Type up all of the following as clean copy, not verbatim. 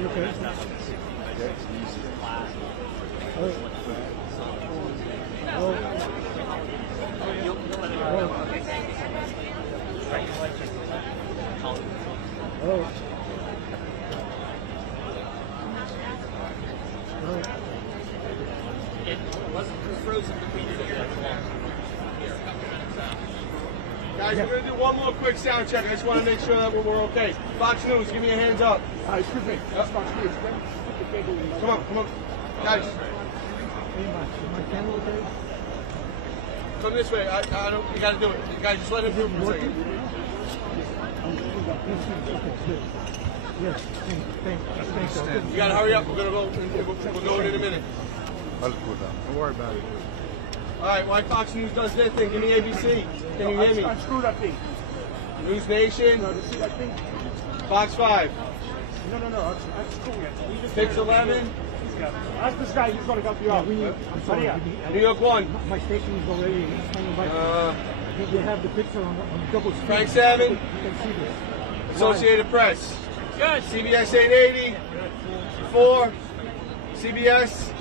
Okay. Guys, we're going to do one more quick sound check. I just want to make sure that we're okay. Fox News, give me your hands up. Excuse me. That's Fox News. Come on. Guys. My camera okay? Come this way. I don't. You got to do it. You guys, just let him do it for a second. Yes. Thanks. You got to hurry up. We're going to go. We'll go in a minute. I'll go down. Don't worry about it. All right. Why Fox News does their thing? Give me ABC. Can you hear me? I screwed up thing. News Nation. No, this is, I think. Fox 5. No. That's cool. Pix 11. Ask this guy. He's going to help you out. I'm sorry. New York 1. My station is already standing by. They have the picture on double screen. Frank 7. You can see this. Associated Press. Good. CBS 880. 4. CBS.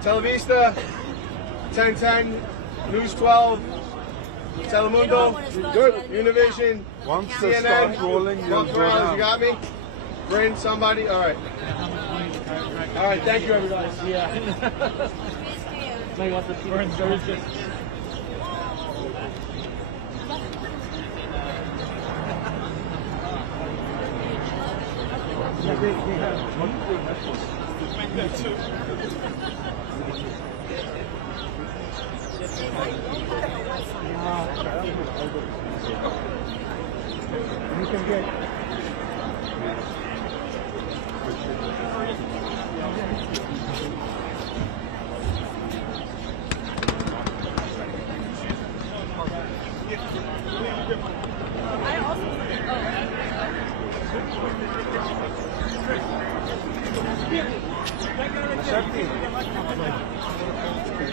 Televista. 1010. News 12. Telemundo. Good. Univision. Once CNN. they start rolling, you'll go down. You got me? Bring somebody. All right. All right. Thank you, everybody. Yeah. You can get.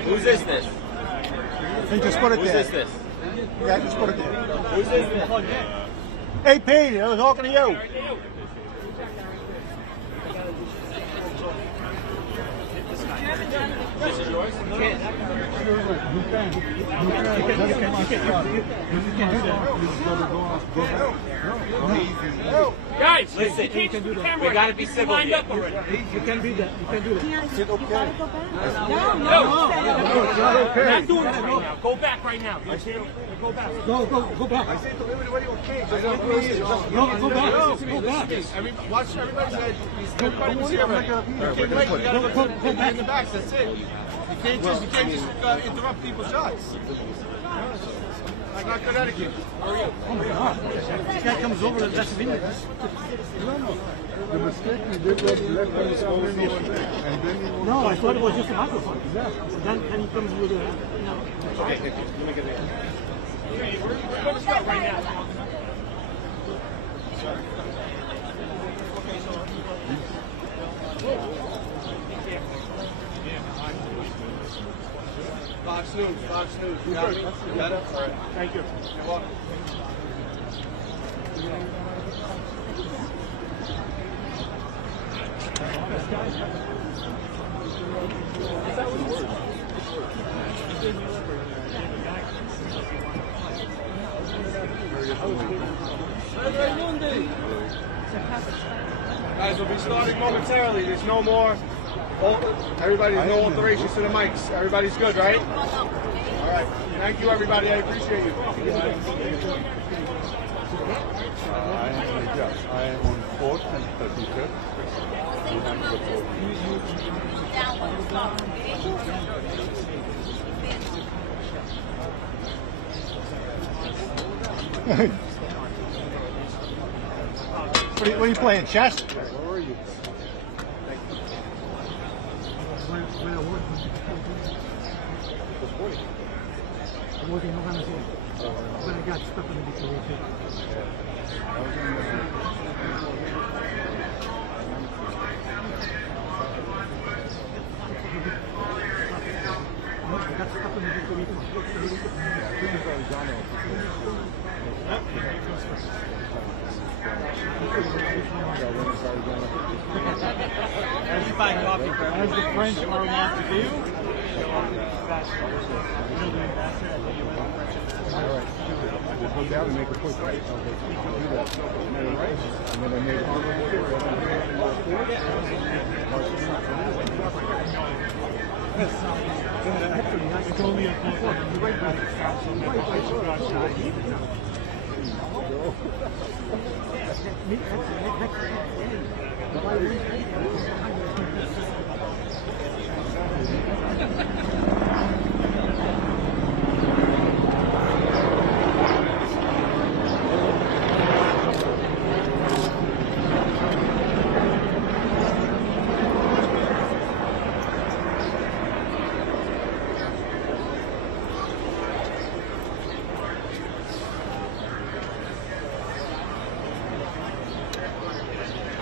Who's this? Hey, just put it Who's there. this? Yeah, just put it there. Who's this? Hey, Pete, I was talking to you. This is yours? You can do that. Guys, listen, you can't do that. we gotta be civil lined here. up already. You can do that. You can do that. Is it okay? No, It's not okay. not doing that right now. Go back right now. Go back. Go back. I said to everybody, okay. Just No, go back. Go back. Watch everybody say, everybody was here already. You came late, you gotta go in the back, that's it. You can't just interrupt people's shots. Like not Connecticut. Oh my God. This guy comes over, that's a minute. The mistake we did was left on his phone and then he won't. No, I thought it was just a microphone. Yeah. Then he comes with a. Okay, let me get it. We're going to start right now. Fox News. You got me? You got it? All right. Thank you. You're welcome. Guys, we'll be starting momentarily. There's no more. Everybody, there's no alterations to the mics. Everybody's good, right? All right. Thank you, everybody. I appreciate you. I am on 4th and 35th. Behind the pole. What are you playing, chess? Where are you? I'm working on Hathaway. But I got stuck in the situation. I got stuck in the situation. you buy coffee, as the French are wont to do. All right. Just go down and make a push. Right? Do that. And then I made It's only a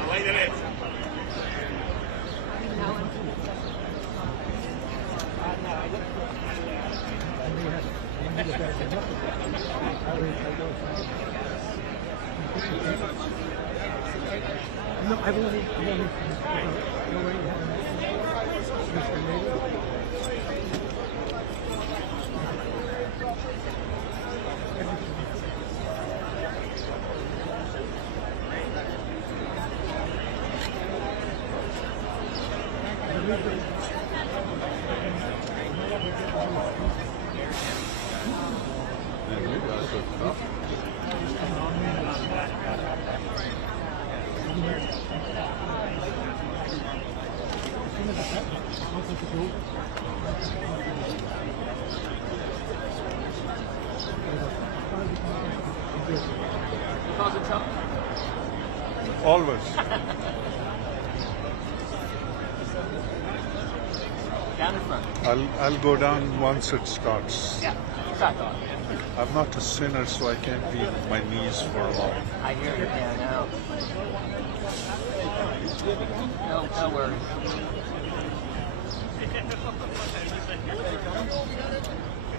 Wait a minute. No, I've only Causing trouble? always. Down in front. I'll go down once it starts. Yeah. Start off. I'm not a sinner, so I can't be on my knees for long. I hear you, yeah, now. No worries.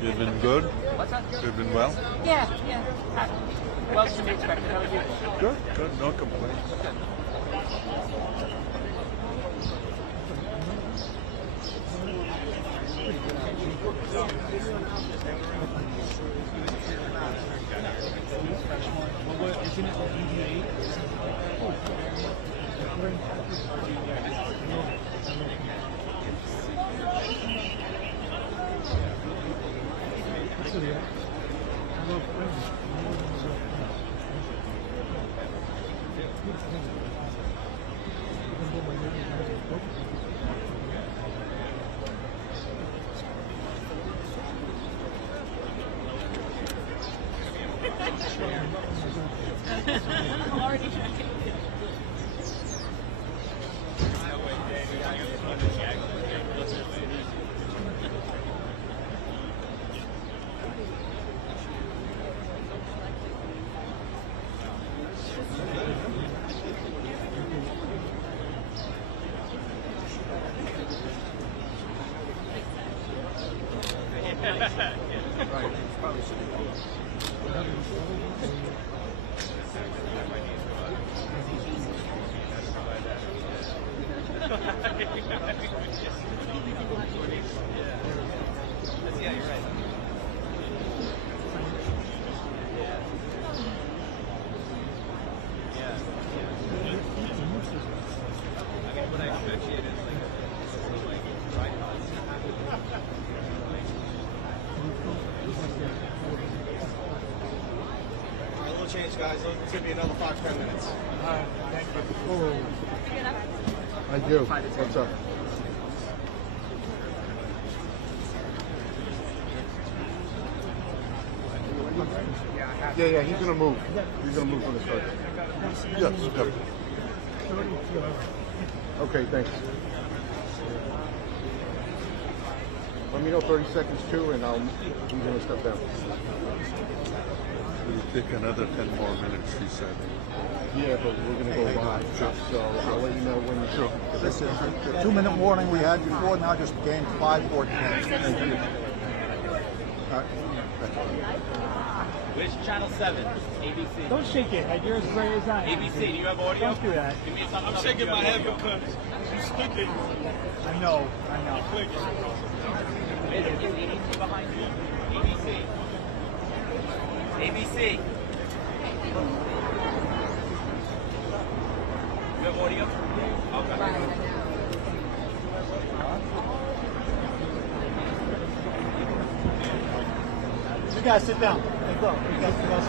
You've been good? What's that? You've been well? Yeah. Well, to be expected. How are you? Good, no complaints. Change, guys. It's gonna be another 5-10 minutes. I do. What's up? Yeah, he's gonna move. He's gonna move for the start. Yes. Okay, thanks. Let me know 30 seconds too, and he's gonna step down. It'll take another 10 more minutes, he said. Yeah, but we're going to go live, so I'll let you know when you're sure. This is the 2-minute warning we had before, now just gained 5 more minutes. Thank you. All right. Where's Channel 7? ABC. Don't shake it. Like you're as gray as I am. ABC, do you have audio? Don't do that. Give me a thumbs I'm up shaking if you my have head audio. because you sticking. I know. Where's ABC behind you? ABC. ABC. You have audio? Okay. You guys sit down. Hey, bro. You guys sit down.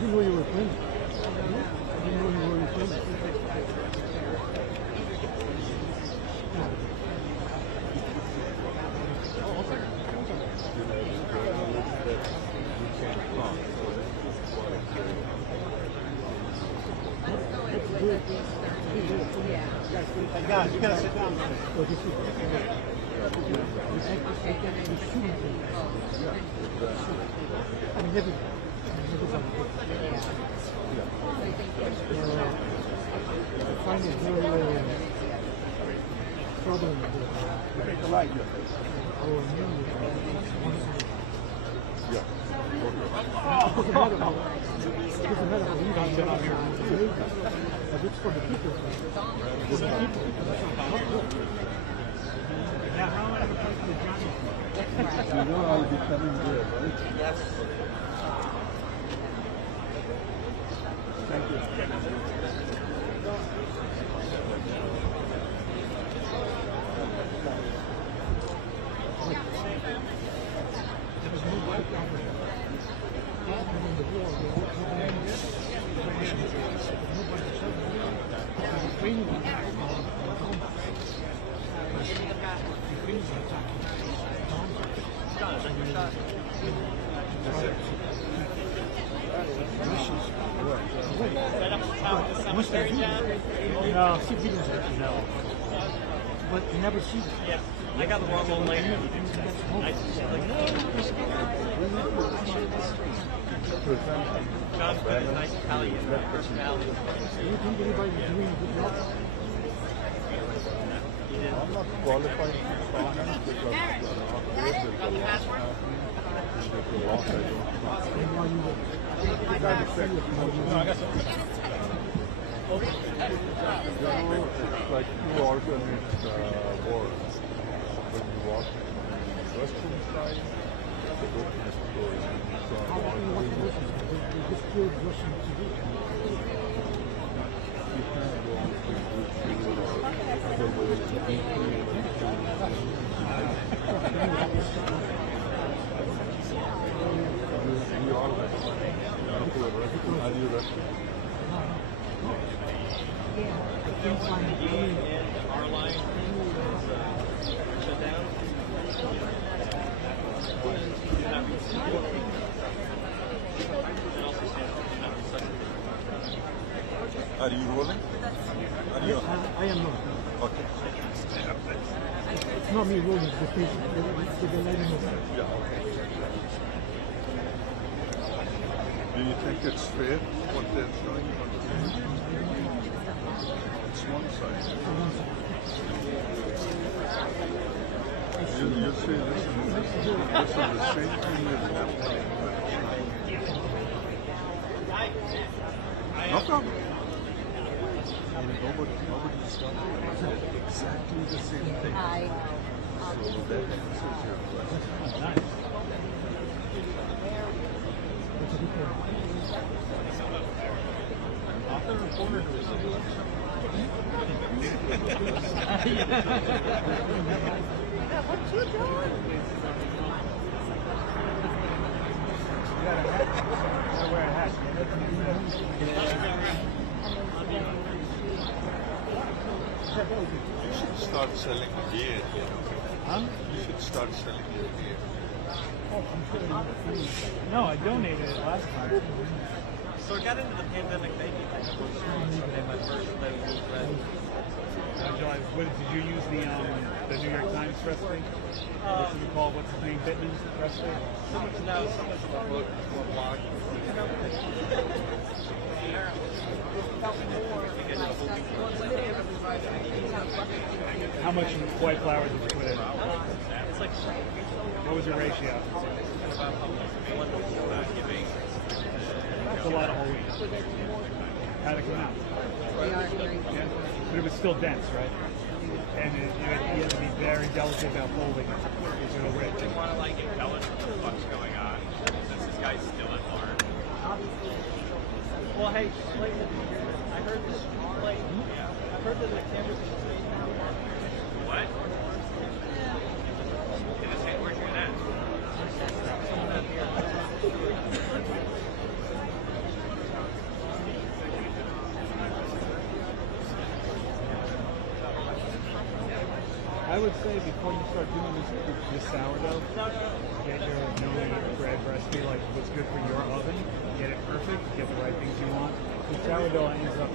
You know you were playing. You know you were playing. Hey guys, you gotta sit down. I find it very troubling that our but it's for the people. For the people. Now, how am I going to play for the Giants? You know I'll be coming there, right? Yes. Thank you. No, she didn't. No. But you never see it. Yeah. I got the wrong one later. John's good, nice Italian personality. Do you think anybody's doing a good job? I'm not qualified to comment because it's like two organized wars. When you walk in the western side, the Russian story. How long you want to listen? They just killed Russian TV. You can't go on to we all have how do you reckon? I can't find it. Our line shut down. Are you rolling? Are you? I am not. Okay. It's not me rolling, it's the station. They're letting us. Yeah, okay. Do you think it's fair what they're showing? It's one side. You see, this is the same thing that happened. No problem. Nobody's done exactly the same thing. So that answers your question. You should start selling gear here. Huh? You should start selling your gear. No, I donated it last time. So I got into the pandemic baby thing. My first day was What did you use the New York Times recipe? What's it called? What's his name? Bittman's recipe? so much of a book, more blog. How much white flour did you put in? It's like What was your ratio? about how much That's a lot of whole wheat. How'd it come out? Yeah. But it was still dense, right? And you had to be very delicate about folding it. It's real rich. I want to like intelligence what the fuck's going on since this guy's still at large. Well, hey, Clayton, I heard this. Clayton, I heard that the cameras are straight now. What? In the same where's your net? I would say before you start doing this sourdough, get your no-meat bread recipe, like what's good for your oven, get it perfect, get the right things you want. The sourdough ends up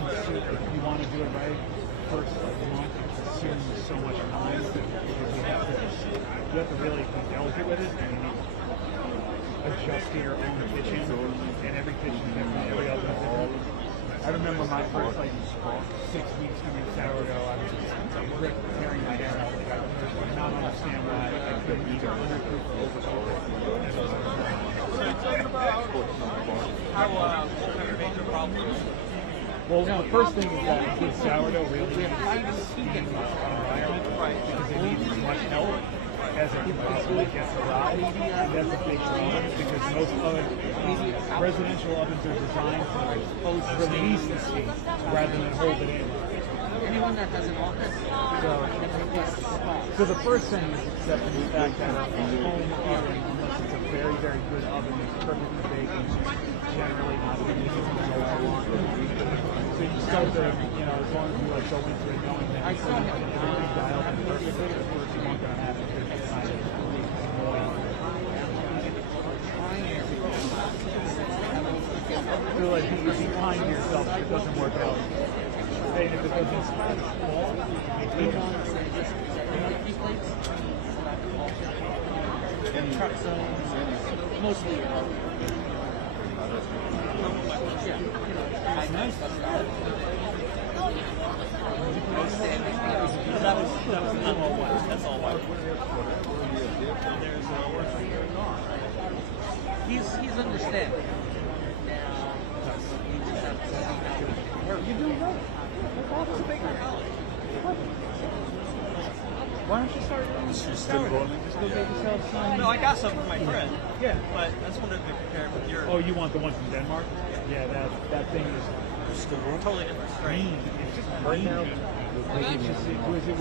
consuming, if you want to do it right, first month it consumes so much time because you have to really be delicate with it, and you need to adjust to your own kitchen, and every kitchen is different, every oven is different. I remember my first 6 weeks doing sourdough, I was just tearing my hair out. Like, I could not understand why I couldn't either undercook or overcook it. How what are your major problems? Well, the first thing is that a good sourdough really needs a steamy environment because it needs as much help as it can possibly get to rise. And that's a big problem because most residential ovens are designed to release the steam rather than hold it in. Anyone that has an office, So the first thing is accepting the fact that a home oven, unless it's a very, very good oven that's perfectly baked, generally not going to use it for a long time. So you start to, as long as you go into it knowing that it's everything dialed in perfectly, the first you want to have is good kind of annoying. Feel like you be kind to yourself if it doesn't work out. And if it doesn't start small, make it and truck zones, mostly. That was not all white. That's all white. He's understanding. You're doing right. Why don't you start doing sourdough? Just go get yourself some. No, I got some for my friend. Yeah. But I just wanted to compare it with yours. Oh, you want the one from Denmark? Yeah, that thing is Totally different strain. green. It's just green. It was in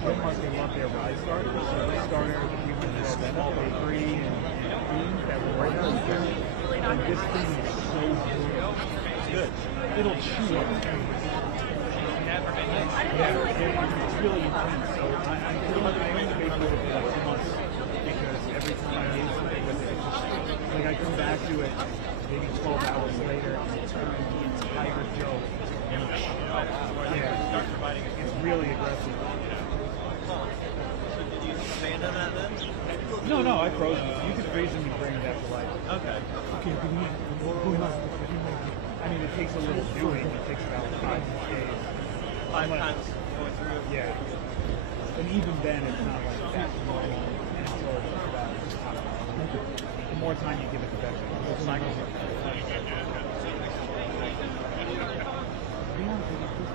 Denmark they love their rye starter. So the starter, we went to that small bakery and beans that were right out there. And this thing is so good. It's good. It'll chew up. Yeah, it's really intense. So I'm pretty much I only made it for like 2 months because every time I made something with it, it's just like I come back to it maybe 12 hours later and it's turning the entire dough. Yeah, it's really aggressive. So did you abandon that then? No, I froze them. You can freeze them and bring them back to life. Okay. I mean, it takes a little doing. It takes about 5 days. 5 times going through. Yeah. And even then, it's not like that normal until it's about the more time you give it, the better. The cycles are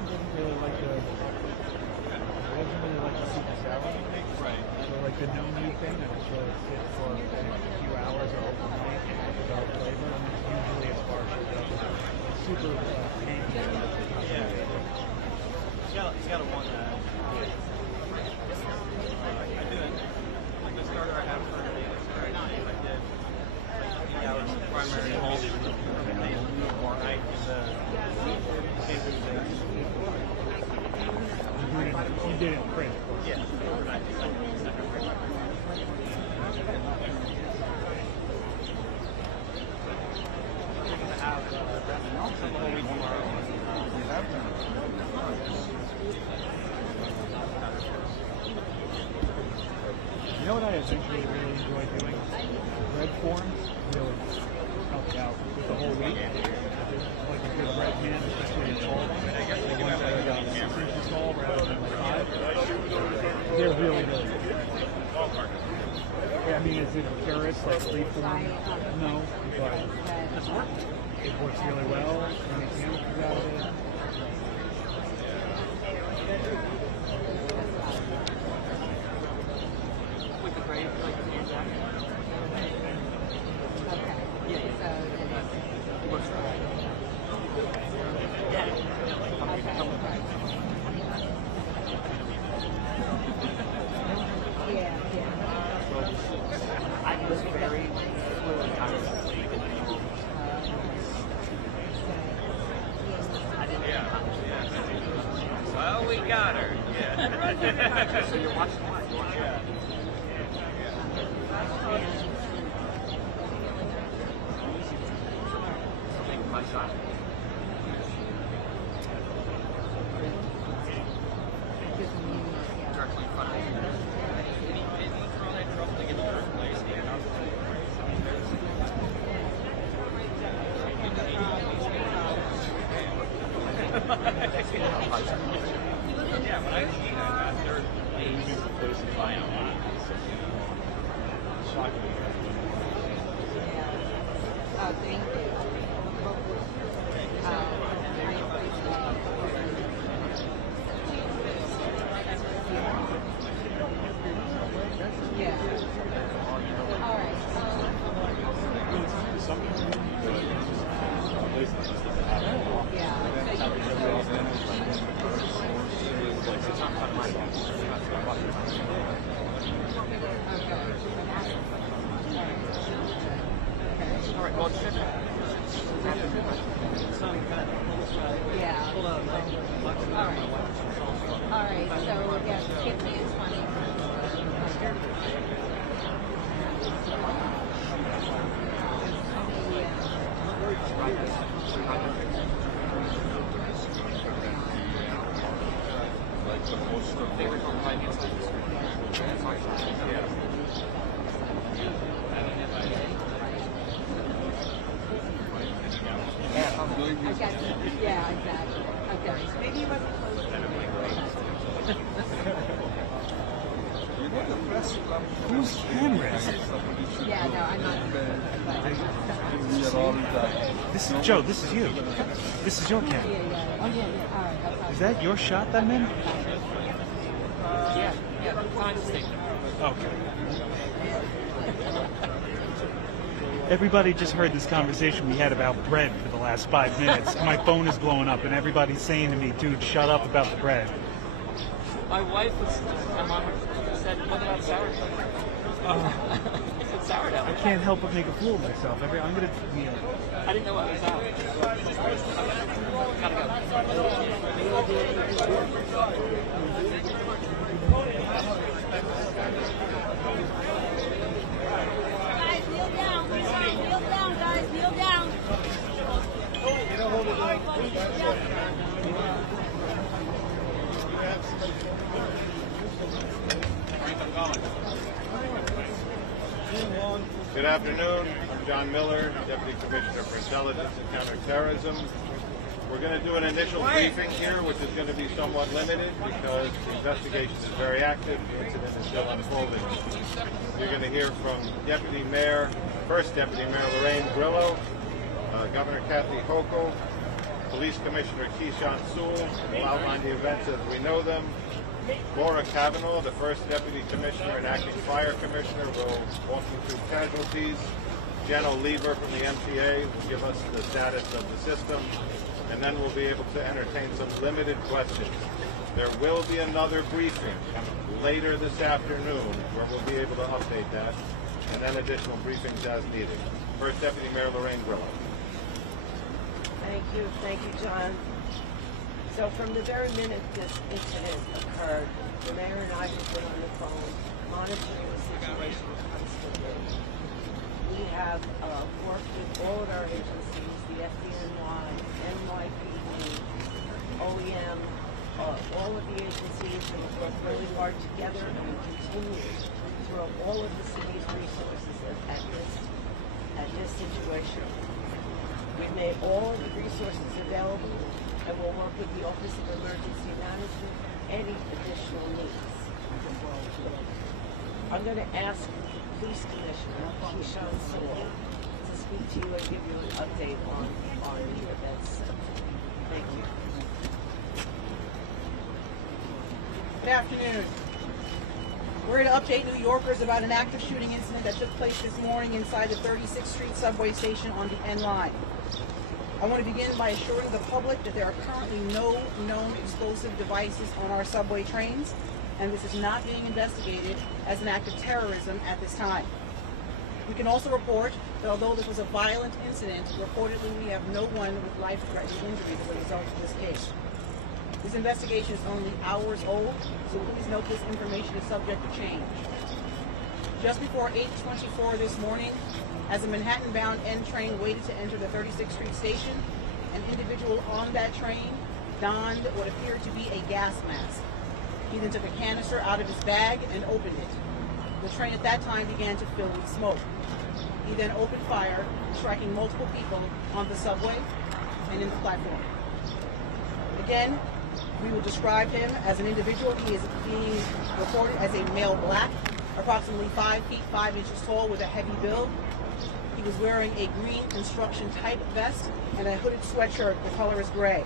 doesn't really like the super sour. Right. So like the no meat thing, I just let it sit for a few hours or overnight without flavor, and it's usually as far as it goes. Super tangy. Yeah. He's got to want that. I do it. Like the starter I have for the I did 8 hours of primary home fermentation overnight in the You did it in print, of course. yeah, overnight. You know what I essentially really enjoy doing? Red forms really help you out with the whole week. Like a good red can, especially in tall ones. The ones that are about 6 inches tall rather than like 5. They're really, really good. Yeah, I mean, is it purist, like free form? No, but it works really well. Anything else about it? With the grade, like the transaction. Yeah, yeah. Works right. I was very fluid. Well, we got her. Yeah. So you're watching live. Yeah. Something my shot. Directly in front of me. Yeah, when I was eating, I got third place in buying a lot. Oh, thank you. Yeah. All right. All right, well, Yeah. All right. So yeah, skip me is funny. they were from finance. Yeah, exactly. Okay. Maybe you wasn't close to Whose camera is it? Yeah, no, I'm not. This is Joe. This is you. This is your Yeah, camera. yeah. Oh, yeah, yeah. All right. That's all. Is that your shot that I'm in? Yeah, time to stay. Okay. Everybody just heard this conversation we had about bread for the last 5 minutes. My phone is blowing up, and everybody's saying to me, "Dude, shut up about the bread." My wife was, my mom said, what about sourdough? I said sourdough. I can't help but make a fool of myself. I'm gonna, you know. I didn't know what was out. Gotta Guys, kneel down. Kneel down, guys. Kneel down. All right, folks, kneel down. Good afternoon. I'm John Miller, Deputy Commissioner for Intelligence and Counterterrorism. We're going to do an initial briefing here, which is going to be somewhat limited because the investigation is very active. The incident is still unfolding. You're going to hear from First Deputy Mayor Lorraine Grillo, Governor Kathy Hochul, Police Commissioner Keyshawn Sewell, will outline the events as we know them. Laura Cavanaugh, the First Deputy Commissioner and Acting Fire Commissioner, will walk you through casualties. Jen Oliver from the MTA will give us the status of the system, and then we'll be able to entertain some limited questions. There will be another briefing later this afternoon where we'll be able to update that, and then additional briefings as needed. First Deputy Mayor Lorraine Grillo. Thank you, John. So from the very minute this incident occurred, the mayor and I have been on the phone monitoring the situation constantly. We have worked with all of our agencies, the FDNY, NYPD, OEM, all of the agencies, and we've worked really are together and we continue to throw all of the city's resources at this situation. We've made all of the resources available and we'll work with the Office of Emergency Management any additional needs. I'm going to ask Police Commissioner Shaheed to speak to you and give you an update on the events. Thank you. Good afternoon. We're here to update New Yorkers about an active shooting incident that took place this morning inside the 36th Street subway station on the N line. I want to begin by assuring the public that there are currently no known explosive devices on our subway trains, and this is not being investigated as an act of terrorism at this time. We can also report that although this was a violent incident, reportedly we have no one with life-threatening injuries as a result of this case. This investigation is only hours old, so please note this information is subject to change. Just before 8:24 this morning, as a Manhattan-bound N train waited to enter the 36th Street station, an individual on that train donned what appeared to be a gas mask. He then took a canister out of his bag and opened it. The train at that time began to fill with smoke. He then opened fire, striking multiple people on the subway and in the platform. Again, we will describe him as an individual. He is being reported as a male black, approximately 5 feet 5 inches tall with a heavy build. He was wearing a green construction type vest and a hooded sweatshirt. The color is gray.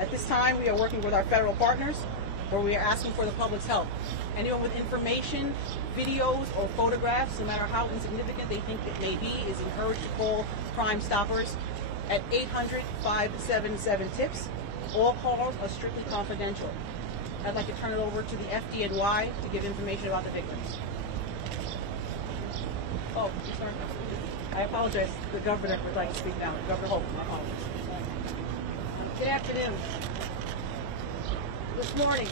At this time, we are working with our federal partners where we are asking for the public's help. Anyone with information, videos, or photographs, no matter how insignificant they think it may be, is encouraged to call Crime Stoppers at 800-577-TIPS. All calls are strictly confidential. I'd like to turn it over to the FDNY to give information about the victims. Oh, sorry. I apologize. The governor would like to speak now. Governor Holmes, my apologies. Good afternoon. This morning,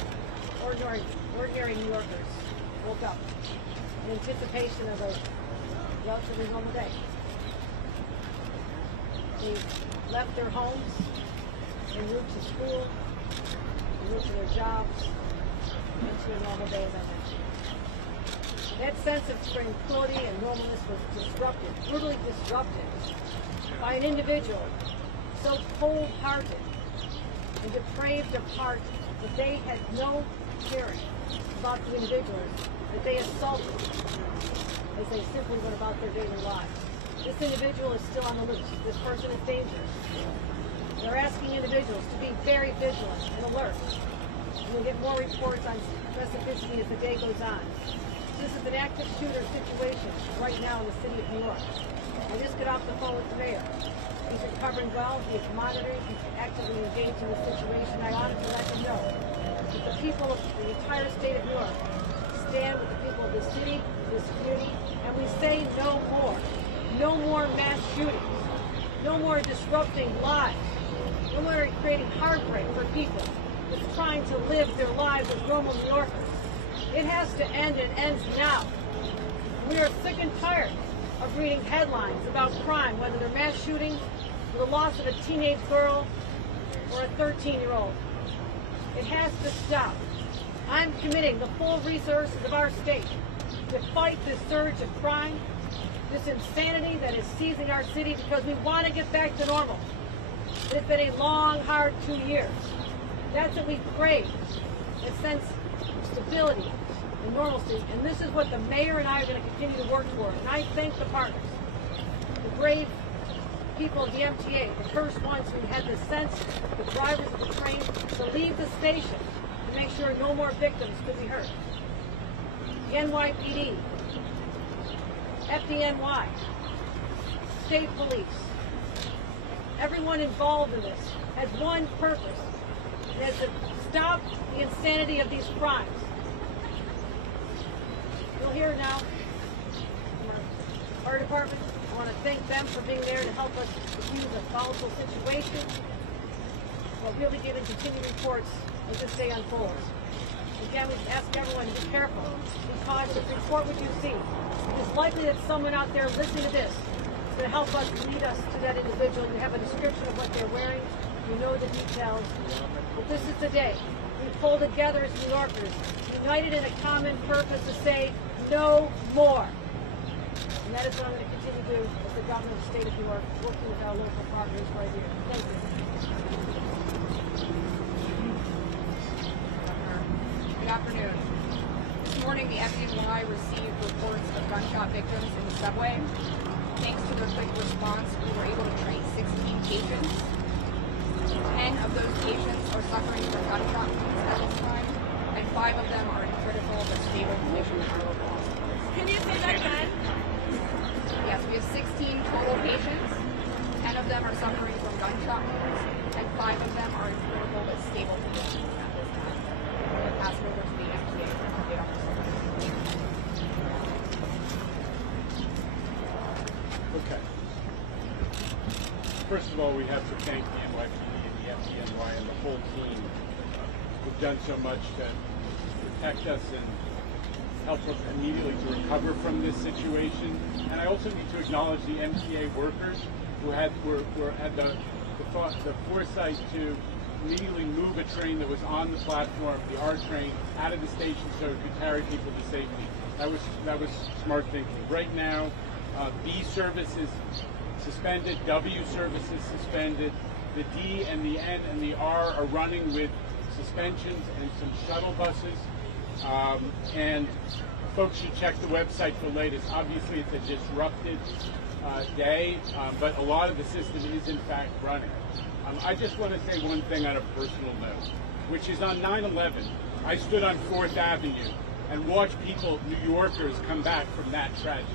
ordinary New Yorkers woke up in anticipation of a relatively normal day. They left their homes en route to school, en route to their jobs, into a normal day, as I mentioned. That sense of tranquility and normalness was disrupted, brutally disrupted, by an individual so cold-hearted and depraved of heart that they had no caring about the individuals that they assaulted as they simply went about their daily lives. This individual is still on the loose. This person is dangerous. They're asking individuals to be very vigilant and alert. And we'll get more reports on specificity as the day goes on. This is an active shooter situation right now in the city of New York. I just got off the phone with the mayor. He's recovering well. He is monitoring. He's actively engaged in the situation. I honestly let him know that the people of the entire state of New York stand with the people of the city, this community, and we say no more. No more mass shootings. No more disrupting lives. No more creating heartbreak for people that's trying to live their lives as normal New Yorkers. It has to end, and ends now. We are sick and tired of reading headlines about crime, whether they're mass shootings, or the loss of a teenage girl, or a 13-year-old. It has to stop. I'm committing the full resources of our state to fight this surge of crime, this insanity that is seizing our city, because we want to get back to normal. It's been a long, hard 2 years. That's what we crave, a sense of stability and normalcy. And this is what the mayor and I are going to continue to work for. And I thank the partners, the brave people of the MTA, the first ones who had the sense, the drivers of the train, to leave the station to make sure no more victims could be hurt. The NYPD, FDNY, state police, everyone involved in this has one purpose, and that's to stop the insanity of these crimes. You'll hear now from our fire department. I want to thank them for being there to help us defuse a volatile situation. We'll really give and continue reports as this day unfolds. Again, we ask everyone to be careful, be cautious, report what you see. It's likely that someone out there listening to this is going to help us lead us to that individual. You have a description of what they're wearing. You know the details. But this is the day we pull together as New Yorkers, united in a common purpose to say no more. And that is what I'm going to continue to do as the governor of the state of New York, working with our local partners right here. Thank you. Good afternoon. This morning, the FDNY received reports of gunshot victims in the subway. Thanks to their quick response, we were able to train 16 patients. 10 of those patients are suffering from gunshot wounds at this time, and 5 of them are in critical but stable condition at our local hospitals. Can you say that again? Yes, we have 16 total patients. 10 of them are suffering from gunshot wounds, and 5 of them are in critical but stable condition at this time. I'm going to pass it over to the MTA for an update on this. Okay. First of all, we have to thank the NYPD and the FDNY and the whole team who've done so much to protect us and help us immediately to recover from this situation. And I also need to acknowledge the MTA workers who had the foresight to immediately move a train that was on the platform, the R train, out of the station so it could carry people to safety. That was smart thinking. Right now, B service is suspended, W service is suspended. The D and the N and the R are running with suspensions and some shuttle buses. And folks should check the website for latest. Obviously, it's a disrupted day, but a lot of the system is in fact running. I just want to say one thing on a personal note, which is on 9/11, I stood on 4th Avenue and watched people, New Yorkers, come back from that tragedy.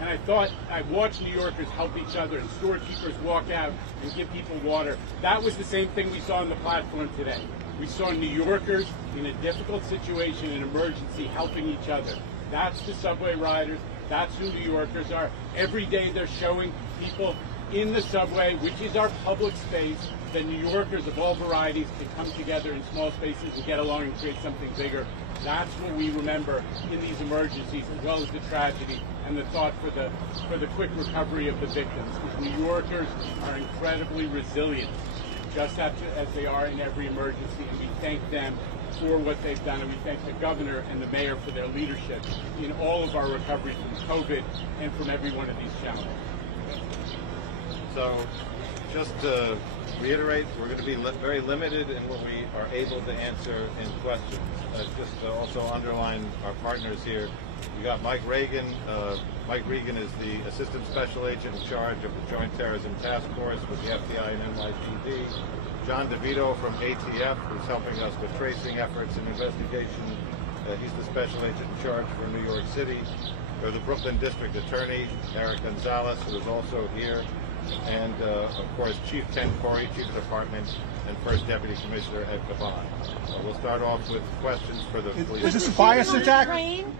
And I watched New Yorkers help each other and storekeepers walk out and give people water. That was the same thing we saw on the platform today. We saw New Yorkers in a difficult situation, an emergency, helping each other. That's the subway riders. That's who New Yorkers are. Every day they're showing people in the subway, which is our public space, that New Yorkers of all varieties can come together in small spaces and get along and create something bigger. That's what we remember in these emergencies, as well as the tragedy and the thought for the quick recovery of the victims. Because New Yorkers are incredibly resilient, just as they are in every emergency, and we thank them for what they've done, and we thank the governor and the mayor for their leadership in all of our recovery from COVID and from every one of these challenges. So, just to reiterate, we're going to be very limited in what we are able to answer in questions. Just to also underline our partners here, we got Mike Reagan. Mike Reagan is the Assistant Special Agent in charge of the Joint Terrorism Task Force with the FBI and NYPD. John DeVito from ATF, who's helping us with tracing efforts and investigation. He's the Special Agent in charge for New York City. Or the Brooklyn District Attorney, Eric Gonzalez, who is also here. And, of course, Chief Ken Corey, Chief of Department, and First Deputy Commissioner Ed Caban. We'll start off with questions for the police. Is this a bias attack?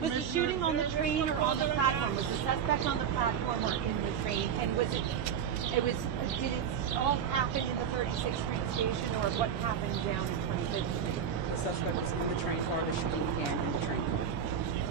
Was the shooting on the train or on the platform? Was the suspect on the platform or in the train? And did it all happen in the 36th Street station, or what happened down in 25th Street? The suspect was in the train car. The shooting began in the train car.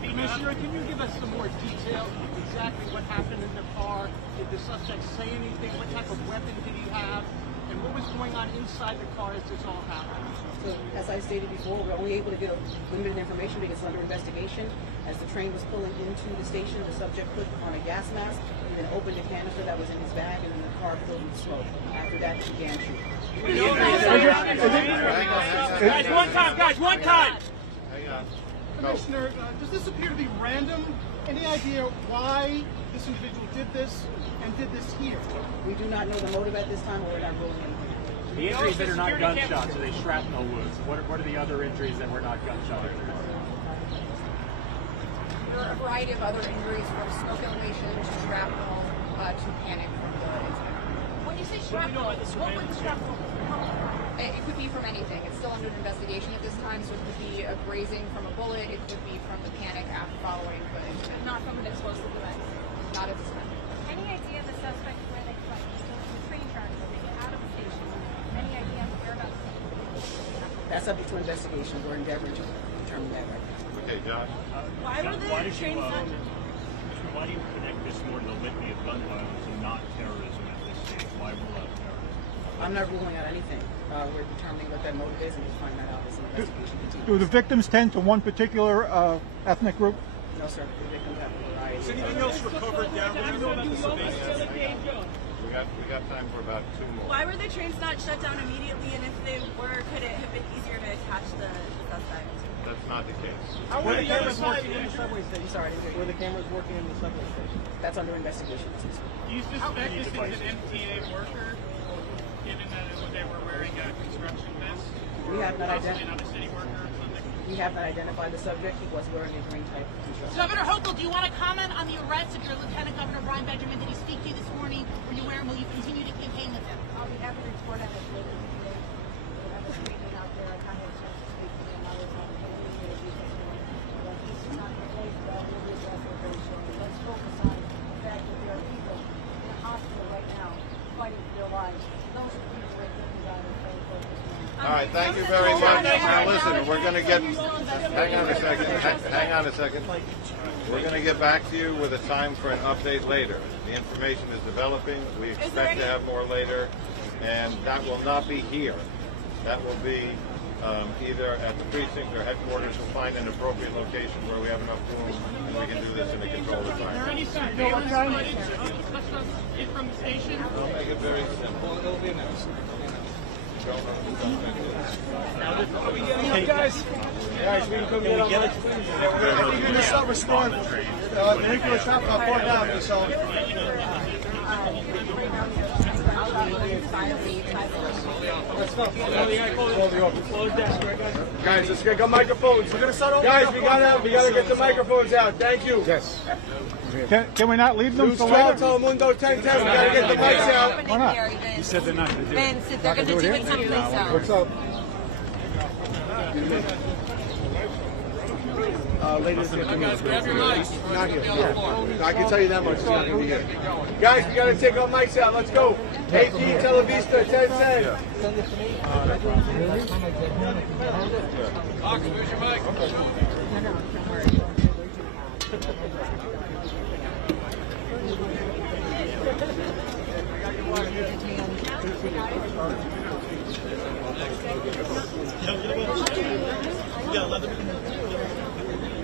Commissioner, can you give us some more detail exactly what happened in the car? Did the suspect say anything? What type of weapon did he have? And what was going on inside the car as this all happened? So, as I stated before, we're only able to get limited information because it's under investigation. As the train was pulling into the station, the subject put on a gas mask and then opened a canister that was in his bag, and then the car filled with smoke. After that, he began shooting. Guys, one time! Guys, one time! Hang on. Commissioner, does this appear to be random? Any idea why this individual did this and did this here? We do not know the motive at this time, or we're not ruling anything. The injuries that are not gunshots, are they shrapnel wounds? What are the other injuries that were not gunshot injuries? There are a variety of other injuries, from smoke inhalation to shrapnel to panic from the incident. When you say shrapnel, what would the shrapnel come? It could be from anything. It's still under investigation at this time, so it could be a grazing from a bullet, it could be from the panic after following the incident. Not from an explosive device. Not at this time. Any idea the suspect where they fled? The train charges, they get out of the station. Any idea whereabouts? That's subject to investigation. We're endeavoring to determine that right now. Okay, Josh. Why were the trains not? Why do you connect this more to the litany of gun violence and not terrorism at this stage? Why rule out terrorism? I'm not ruling out anything. We're determining what that motive is, and we'll find that out as an investigation continues. Do the victims tend to one particular ethnic group? No, sir. The victims have a variety. Is anything else recovered down there? You know about the surveillance? We got time for about 2 more. Why were the trains not shut down immediately? And if they were, could it have been easier to catch the suspect? That's not the case. How were the cameras working in the subway station? Sorry, I didn't hear you. Were the cameras working in the subway station? That's under investigation. Do you suspect this is an MTA worker, given that they were wearing a construction vest? We have not Possibly another city worker or something? We have not identified the subject. He was wearing a green type construction. Governor Hochul, do you want to comment on the arrest of your Lieutenant Governor Brian Benjamin? Did he speak to you this morning? Were you aware, and will you continue to campaign with him? I'll be happy to report on it later today. I was speaking out there. I kind of had a chance to speak to him. I was on the interview this morning. But he's not related to that. We'll be addressing very shortly. Let's focus on the fact that there are people in the hospital right now fighting for their lives. Those are the people we're thinking about and trying to focus on. All right, thank you very much. Now listen, we're going to get, hang on a second. We're going to get back to you with a time for an update later. The information is developing. We expect to have more later, and that will not be here. That will be either at the precinct or headquarters. We'll find an appropriate location where we have enough room and we can do this in a controlled environment. From the station? I'll make it very simple. It'll be announced. Hey guys, we can come get on I think you're gonna start restoring vehicular traffic on 4th Avenue, so. Let's go. Guys, let's get microphones. We're gonna start over. Guys, we gotta get the microphones out. Thank you. Yes. Can we not leave them News for 12, later? Telemundo 1010. We gotta get the mics out. Why not? You said they're not going to do it. Vince, if they're going to do it someplace else. What's up? Later this afternoon. Not here. Yeah. I can tell you that much. It's not going to be here. Guys, we got to take our mics out. Let's go. AP, Televista, 1010. Where's your mic? Yeah, let them